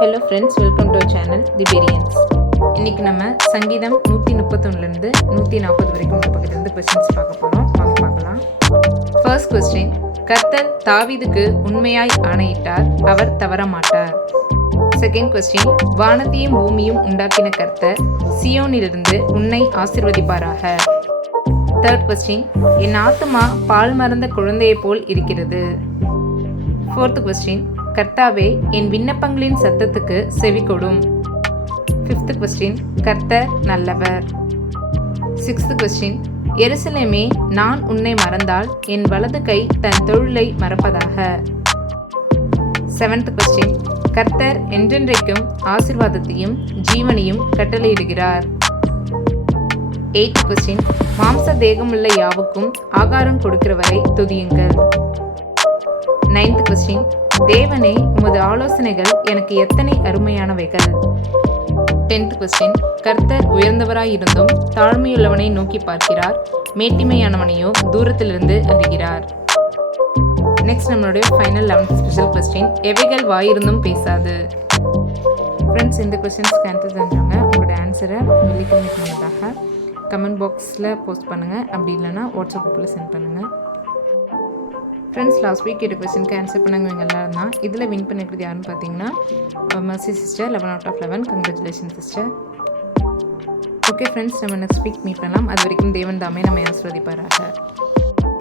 Hello friends welcome to channel the பெரியன்ஸ் இன்னைக்கு நம்ம சங்கீதம் நூற்றி முப்பத்தொன்னுலேருந்து நூற்றி நாற்பது வரைக்கும் உள்ள பக்கத்துலேருந்து கொஸ்டின்ஸ் பார்க்க போகிறோம் வாங்க பார்க்கலாம். ஃபர்ஸ்ட் கொஸ்டின் கர்த்தர் தாவிதுக்கு உண்மையாய் ஆணையிட்டார் அவர் தவற மாட்டார் செகண்ட் கொஸ்டின் வானத்தையும் பூமியும் உண்டாக்கின கர்த்தர் சியோனிலிருந்து உன்னை ஆசிர்வதிப்பாராக? தேர்ட் கொஸ்டின் என் ஆத்துமா பால் மறந்த குழந்தையைப் போல் இருக்கிறது. ஃபோர்த் கொஸ்டின் கர்த்தாவே என் விண்ணப்பங்களின் சத்தத்துக்கு செவி கொடும் ஃபிஃப்த் கொஸ்டின் கர்த்தர் நல்லவர். சிக்ஸ்த் கொஸ்டின் எருசலேமே நான் உன்னை மறந்தால் என் வலது கை தன் தொழிலை மறப்பதாக. செவன்த் கொஸ்டின் கர்த்தர் என்றென்றைக்கும் ஆசிர்வாதத்தையும் ஜீவனையும் கட்டளையிடுகிறார். எயித் கொஸ்டின் மாம்ச தேகமுள்ள யாவுக்கும் ஆகாரம் கொடுக்கிறவரை துதியுங்கள். நைன்த் கொஸ்டின் தேவனே உமது ஆலோசனைகள் எனக்கு எத்தனை அருமையானவைகள். டென்த் கொஸ்டின் கர்த்தர் உயர்ந்தவராயிருந்தும் தாழ்மையுள்ளவனை நோக்கி பார்க்கிறார். மேட்டிமையானவனையோ தூரத்திலிருந்து அறிகிறார். நெக்ஸ்ட் நம்மளுடைய ஃபைனல் லெவன்த் ஸ்பெஷல் கொஸ்டின் எவைகள் வாயிருந்தும் பேசாது. ஃப்ரெண்ட்ஸ் இந்த கொஸ்டின்ஸ்க்கு ஆன்சர் தெரிஞ்சவங்க உங்களோட ஆன்சரை வெள்ளிக்கிழமை பண்ணதாக கமெண்ட் பாக்ஸில் போஸ்ட் பண்ணுங்கள் அப்படி இல்லைன்னா வாட்ஸ்அப் குரூப்பில் சென்ட் பண்ணுங்கள் ஃப்ரெண்ட்ஸ் லாஸ்ட் வீக் கேட்ட கொஸ்டினுக்கு ஆன்சர் பண்ணவங்க எல்லாரும் தான். இதில் வின் பண்ணிக்கிறது யாருன்னு பார்த்தீங்கன்னா Mercy sister eleven out of eleven congratulation sister okay friends நம்ம நெக்ஸ்ட் வீக் மீட் பண்ணலாம். அது வரைக்கும் தேவன் தாமே நம்ம ஆஸ்வதிப்பாராக